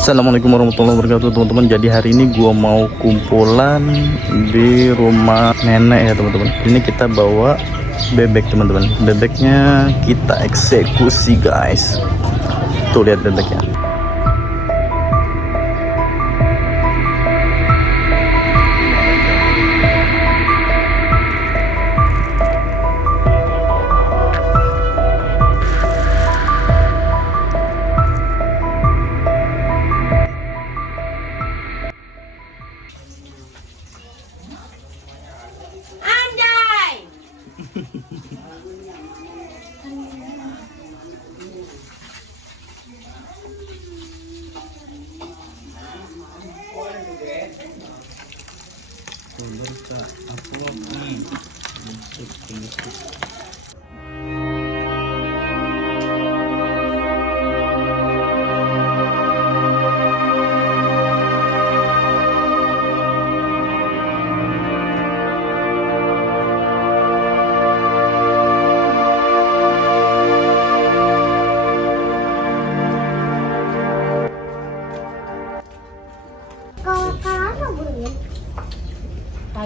Assalamualaikum warahmatullahi wabarakatuh teman-teman. Jadi hari ini gua mau kumpulan di rumah nenek ya teman-teman. Ini kita bawa bebek teman-teman. Bebeknya kita eksekusi guys. Tuh lihat bebeknya.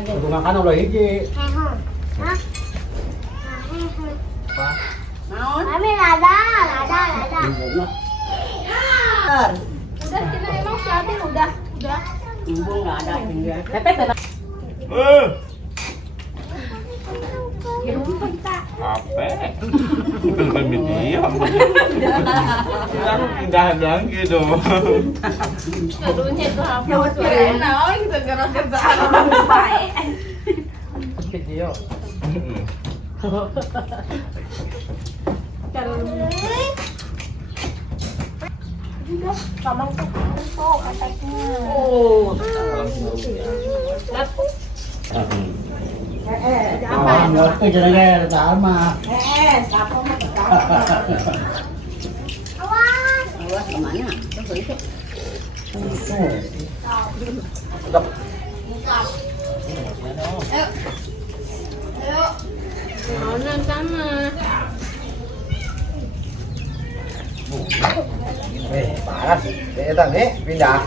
Untuk makan ulah hiji. Hah? Kami lada. Udah kita emang siapin udah. Ibu enggak ada tinggal. Pepet tenang. Apa? Bukan media. Kan pindah gitu. Kadunya itu apa? Enak kita gerak kerjaan baik. Video. Kamang tuh efeknya. Oh. Ngerti jenenge sama. Kapok mah kapok. Awas kemana? Mana sana? Panas. Eta nih pindah.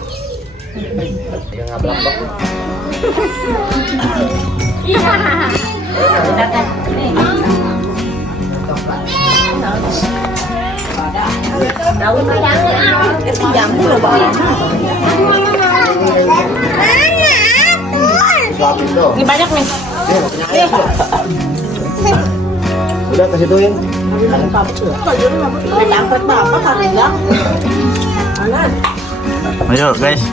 Yang ngablak-blak. Iya. Daun jambu loh bawah. Suapin tuh. Ini banyak nih. Udah kasih tuin. Dapat bapak kali ya. Ayo guys.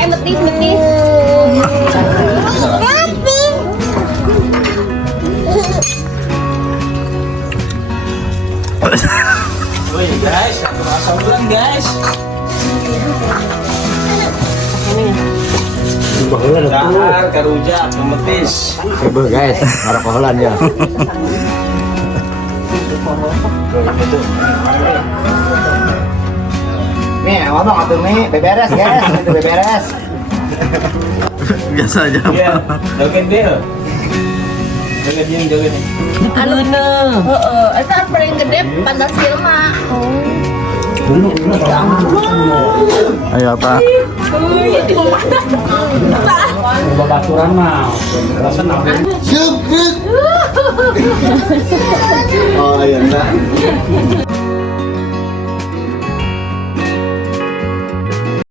Betis. Woi guys, satu rasa bulan guys. Dahar, karujak, pemetis. Heboh guys, ngarep koholan ya. Nih, ngomong atuh nih, beberes guys, itu beberes. Biasa aja. Iya, joget deh. Joget yang joget. Itu paling gede Pancasila mah. Ayo apa? Babaturan mah. Senang. Oh iya,